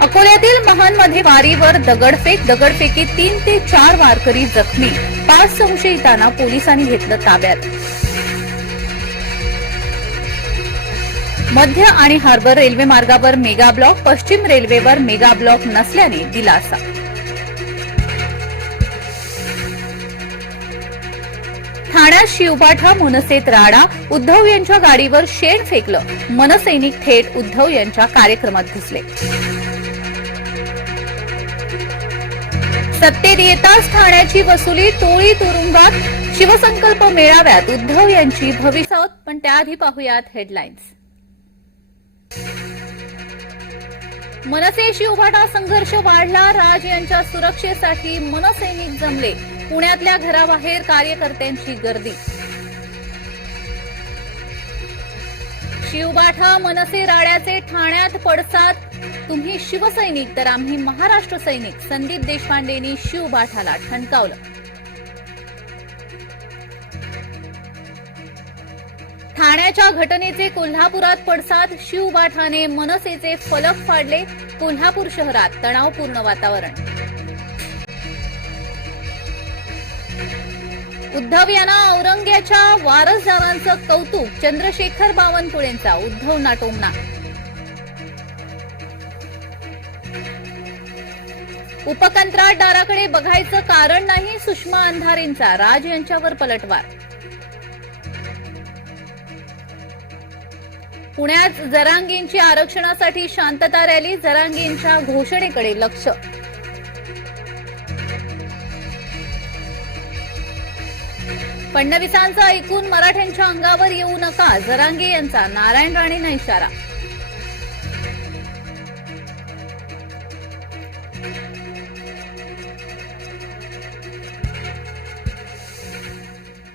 अकोल्यातील महानमध्ये वारीवर दगडफेक दगडफेकीत तीन ते चार वारकरी जखमी. पाच संशयितांना पोलिसांनी घेतलं ताब्यात. मध्य आणि हार्बर रेल्वे मार्गावर मेगा ब्लॉक पश्चिम रेल्वेवर मेगा ब्लॉक नसल्याने दिलासा. ठाण्यात शिवबाठा मनसेत राडा उद्धव यांच्या गाडीवर शेण फेकलं. मनसैनिक थेट उद्धव यांच्या कार्यक्रमात घुसले. सत्तेत येताच ठाण्याची वसुली टोळी तुरुंगात शिवसंकल्प मेळाव्यात उद्धव यांची भविष्यात पण त्याआधी पाहुयात हेडलाईन्स मनसे शिवभाटा संघर्ष वाढला राज यांच्या सुरक्षेसाठी मनसैनिक जमले. पुण्यातल्या घराबाहेर कार्यकर्त्यांची गर्दी. शिवबाठा मनसे राड्याचे ठाण्यात पडसाद. तुम्ही शिवसैनिक तर आम्ही महाराष्ट्र सैनिक. संदीप देशपांडेंनी शिवबाठाला ठणकावलं. ठाण्याच्या घटनेचे कोल्हापुरात पडसाद शिवबाठाने मनसेचे फलक फाडले. कोल्हापूर शहरात तणावपूर्ण वातावरण. उद्धव यांना औरंग्याच्या वारसदारांचं कौतुक. चंद्रशेखर बावनकुळेंचा उद्धव नाटोमना. उपकंत्राटदाराकडे बघायचं कारण नाही सुषमा अंधारेंचा. राज यांच्यावर पलटवार. पुण्यात जरांगींची आरक्षणासाठी शांतता रॅली जरांगींच्या घोषणेकडे लक्ष. फडणवीसांचं ऐकून मराठ्यांच्या अंगावर येऊ नका. जरांगे यांचा नारायण राणेंना इशारा. thank you